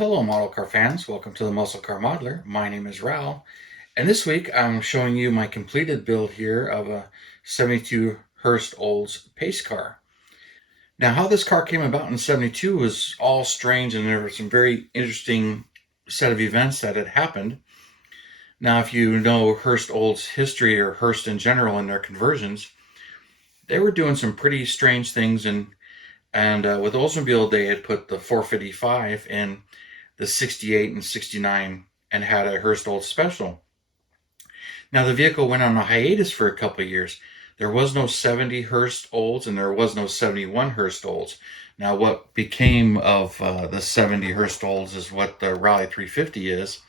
Well, hello, model car fans. Welcome to the Muscle Car Modeler. My name is Rao, and this week I'm showing you my completed build here of a 72 Hurst Olds pace car. Now, how this car came about in 72 was all strange, and there were some very interesting set of events that had happened. Now, if you know Hurst Olds history or Hurst in general and their conversions, they were doing some pretty strange things, and with Oldsmobile, they had put the 455 in the 68 and 69 and had a Hurst Olds special. Now, the vehicle went on a hiatus for a couple of years. There was no 70 Hurst Olds and there was no 71 Hurst Olds. Now, what became of the 70 Hurst Olds is what the Rally 350 is.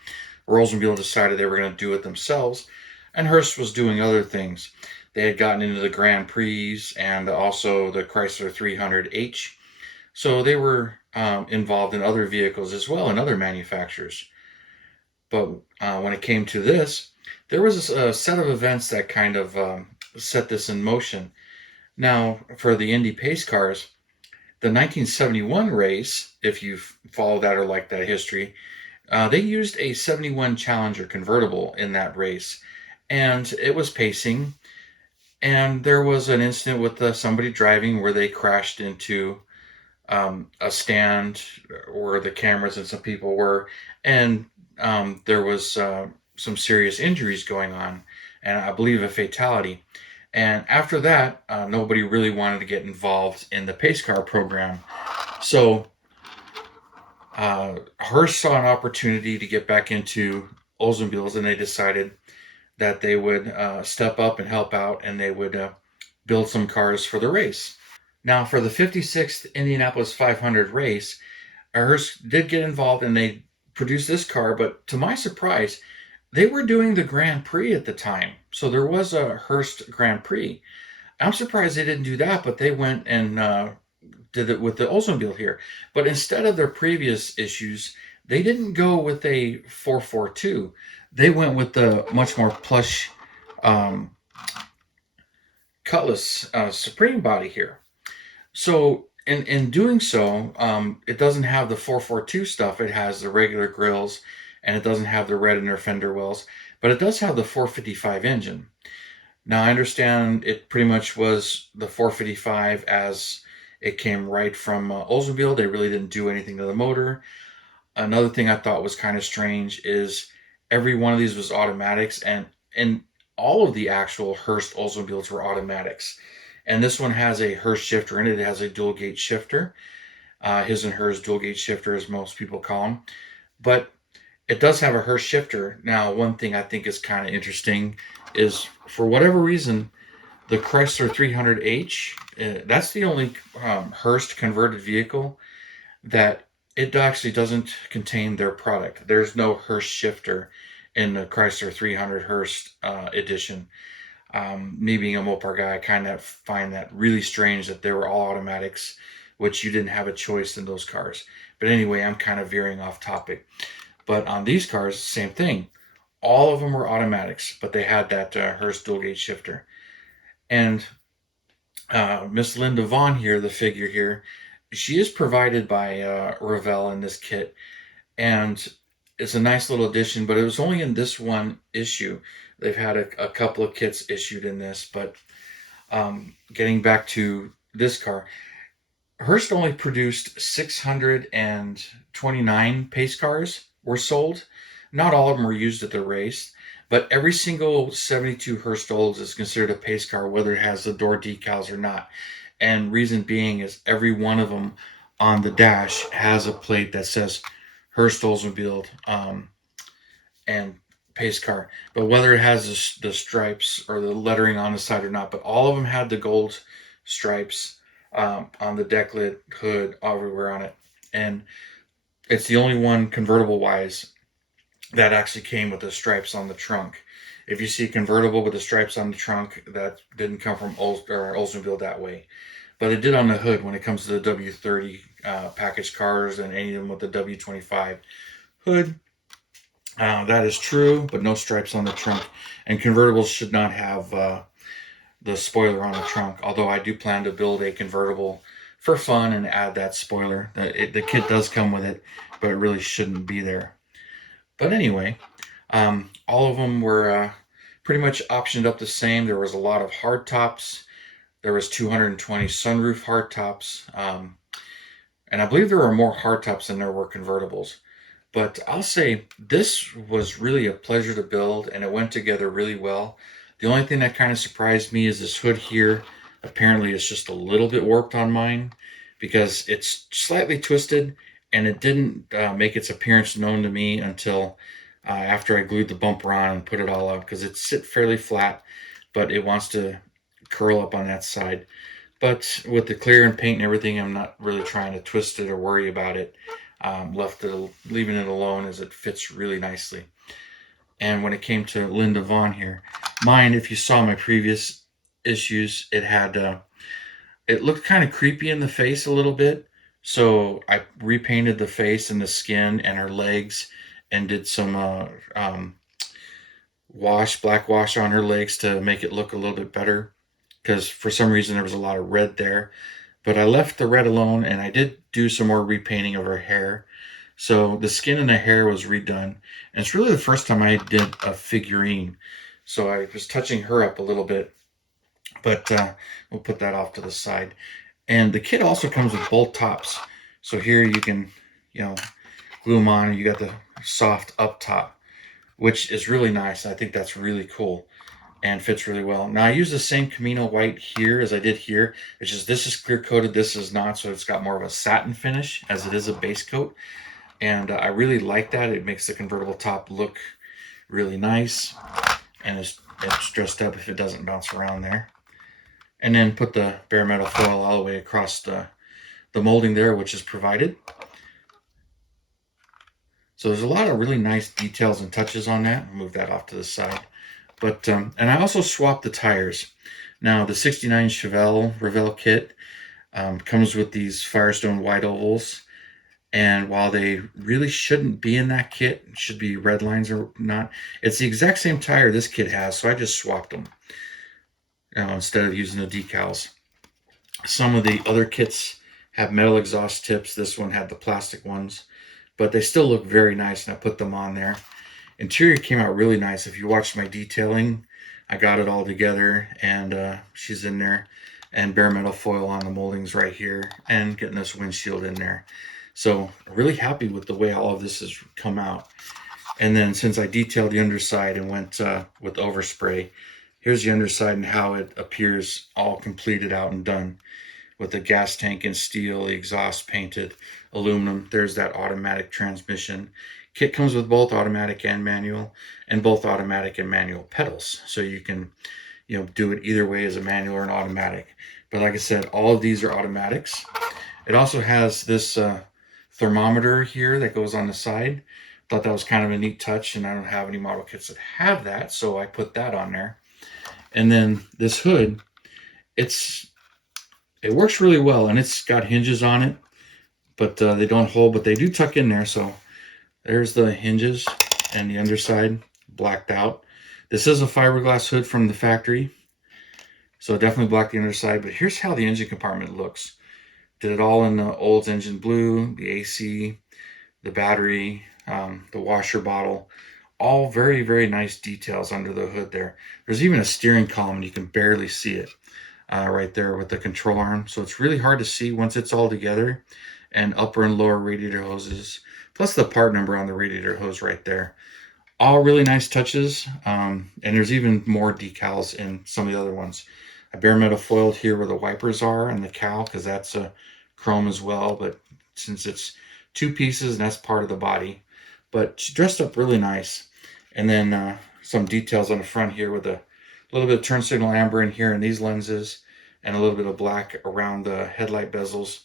Oldsmobile decided they were going to do it themselves, and Hurst was doing other things. They had gotten into the Grand Prix and also the Chrysler 300H. So they were involved in other vehicles as well and other manufacturers. But when it came to this, there was a set of events that kind of set this in motion. Now, for the Indy pace cars, the 1971 race, if you follow that or like that history, they used a 71 Challenger convertible in that race, and it was pacing. And there was an incident with somebody driving where they crashed into a stand where the cameras and some people were, and there was some serious injuries going on, and I believe a fatality. And after that, nobody really wanted to get involved in the pace car program. So Hurst saw an opportunity to get back into Oldsmobiles, and they decided that they would step up and help out, and they would build some cars for the race. Now, for the 56th Indianapolis 500 race, Hurst did get involved and they produced this car, but to my surprise, they were doing the Grand Prix at the time. So there was a Hurst Grand Prix. I'm surprised they didn't do that, but they went and did it with the Oldsmobile here. But instead of their previous issues, they didn't go with a 442. They went with the much more plush Cutlass Supreme body here. So in doing so, it doesn't have the 442 stuff. It has the regular grills, and it doesn't have the red inner fender wells, but it does have the 455 engine. Now, I understand it pretty much was the 455 as it came right from Oldsmobile. They really didn't do anything to the motor. Another thing I thought was kind of strange is every one of these was automatics, and all of the actual Hurst Oldsmobiles were automatics. And this one has a Hurst shifter in it. It has a dual gate shifter, his and hers dual gate shifter, as most people call them. But it does have a Hurst shifter. Now, one thing I think is kind of interesting is, for whatever reason, the Chrysler 300H, that's the only Hurst converted vehicle that it actually doesn't contain their product. There's no Hurst shifter in the Chrysler 300 Hurst edition. Me being a Mopar guy, I kind of find that really strange that they were all automatics, which you didn't have a choice in those cars. But anyway, I'm kind of veering off topic. But on these cars, same thing. All of them were automatics, but they had that Hurst dual gate shifter. And Miss Linda Vaughn here, the figure here, she is provided by Revell in this kit. And it's a nice little addition, but it was only in this one issue. They've had a couple of kits issued in this, but getting back to this car, Hurst only produced 629 pace cars were sold. Not all of them were used at the race, but every single 72 Hurst Olds is considered a pace car, whether it has the door decals or not. And reason being is every one of them on the dash has a plate that says Hurst Oldsmobile and pace car. But whether it has the stripes or the lettering on the side or not, but all of them had the gold stripes on the deck lid, hood, everywhere on it. And it's the only one convertible wise that actually came with the stripes on the trunk. If you see convertible with the stripes on the trunk, that didn't come from Oldsmobile that way. But it did on the hood when it comes to the W30 package cars and any of them with the W25 hood. That is true, but no stripes on the trunk. And convertibles should not have the spoiler on the trunk, although I do plan to build a convertible for fun and add that spoiler. The kit does come with it, but it really shouldn't be there. But anyway, all of them were pretty much optioned up the same. There was a lot of hard tops. There was 220 sunroof hard tops. And I believe there were more hardtops than there were convertibles. But I'll say this was really a pleasure to build, and it went together really well. The only thing that kind of surprised me is this hood here. Apparently it's just a little bit warped on mine because it's slightly twisted, and it didn't make its appearance known to me until after I glued the bumper on and put it all up, because it's sit fairly flat, but it wants to curl up on that side. But with the clear and paint and everything, I'm not really trying to twist it or worry about it. Leaving it alone as it fits really nicely. And when it came to Linda Vaughn here, mine, if you saw my previous issues, it looked kind of creepy in the face a little bit. So I repainted the face and the skin and her legs and did some black wash on her legs to make it look a little bit better, because for some reason there was a lot of red there. But I left the red alone, and I did do some more repainting of her hair. So the skin and the hair was redone. And it's really the first time I did a figurine. So I was touching her up a little bit, but we'll put that off to the side. And the kit also comes with both tops. So here you can, glue them on. You got the soft up top, which is really nice. I think that's really cool and fits really well. Now I use the same Camino white here as I did here. It's just this is clear coated, this is not, so it's got more of a satin finish as it is a base coat. And I really like that. It makes the convertible top look really nice, and it's dressed up if it doesn't bounce around there. And then put the bare metal foil all the way across the molding there, which is provided. So there's a lot of really nice details and touches on that. I'll move that off to the side. But and I also swapped the tires. Now the 69 Revell kit comes with these Firestone white ovals, and while they really shouldn't be in that kit, it should be red lines or not, it's the exact same tire this kit has, so I just swapped them instead of using the decals. Some of the other kits have metal exhaust tips. This one had the plastic ones, but they still look very nice, and I put them on there. Interior came out really nice. If you watched my detailing, I got it all together, and she's in there, and bare metal foil on the moldings right here, and getting this windshield in there. So really happy with the way all of this has come out. And then since I detailed the underside and went with overspray, here's the underside and how it appears all completed out and done, with the gas tank in steel, the exhaust painted aluminum. There's that automatic transmission. Kit comes with both automatic and manual, and both automatic and manual pedals. So you can, do it either way as a manual or an automatic. But like I said, all of these are automatics. It also has this thermometer here that goes on the side. Thought that was kind of a neat touch, and I don't have any model kits that have that, so I put that on there. And then this hood, it works really well, and it's got hinges on it, but they don't hold, but they do tuck in there. So there's the hinges, and the underside blacked out. This is a fiberglass hood from the factory, so definitely blacked the underside. But here's how the engine compartment looks. Did it all in the Olds engine blue, the AC, the battery, the washer bottle. All very, very nice details under the hood there. There's even a steering column, and you can barely see it right there with the control arm. So it's really hard to see once it's all together. And upper and lower radiator hoses, plus the part number on the radiator hose right there. All really nice touches. And there's even more decals in some of the other ones. I bare metal foiled here where the wipers are and the cowl, because that's a chrome as well. But since it's two pieces, and that's part of the body. But she dressed up really nice. And then some details on the front here with a little bit of turn signal amber in here in these lenses, and a little bit of black around the headlight bezels.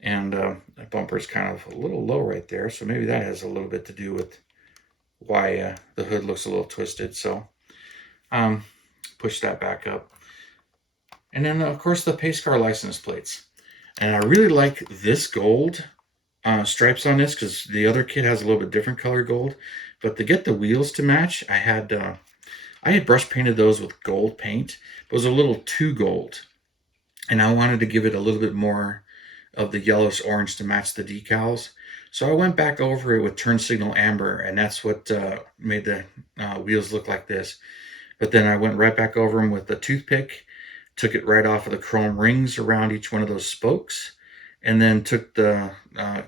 And that bumper is kind of a little low right there, so maybe that has a little bit to do with why the hood looks a little twisted. So push that back up. And then, of course, the pace car license plates. And I really like this gold stripes on this, because the other kit has a little bit different color gold. But to get the wheels to match, I had brush painted those with gold paint. It was a little too gold. and I wanted to give it a little bit more of the yellowish orange to match the decals. So I went back over it with turn signal amber, and that's what made the wheels look like this. But then I went right back over them with a toothpick, took it right off of the chrome rings around each one of those spokes, and then took the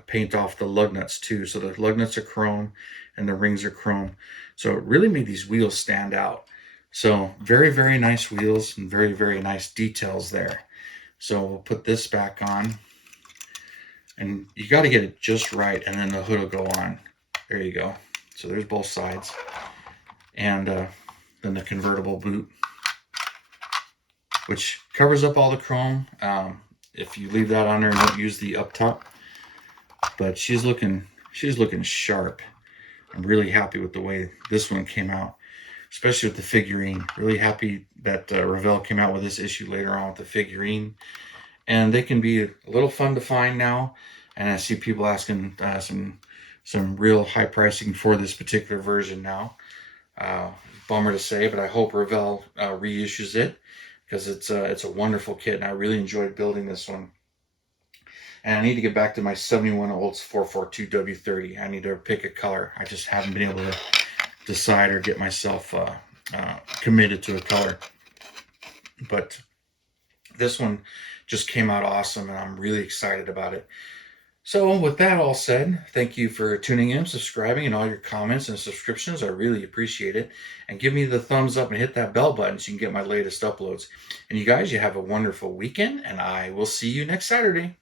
paint off the lug nuts too. So the lug nuts are chrome and the rings are chrome. So it really made these wheels stand out. So very, very nice wheels and very, very nice details there. So we'll put this back on, and you got to get it just right, and then the hood will go on. There you go. So there's both sides, and then the convertible boot, which covers up all the chrome. If you leave that on there and don't use the up top, but she's looking sharp. I'm really happy with the way this one came out, especially with the figurine. Really happy that Revell came out with this issue later on with the figurine, and they can be a little fun to find now. And I see people asking some real high pricing for this particular version now. Bummer to say, but I hope Revell reissues it, because it's a wonderful kit, and I really enjoyed building this one. And I need to get back to my 71 Olds 442 W30. I need to pick a color. I just haven't been able to decide or get myself committed to a color. But this one just came out awesome, and I'm really excited about it. So with that all said, thank you for tuning in, subscribing, and all your comments and subscriptions. I really appreciate it. And give me the thumbs up and hit that bell button so you can get my latest uploads. And you guys, you have a wonderful weekend, and I will see you next Saturday.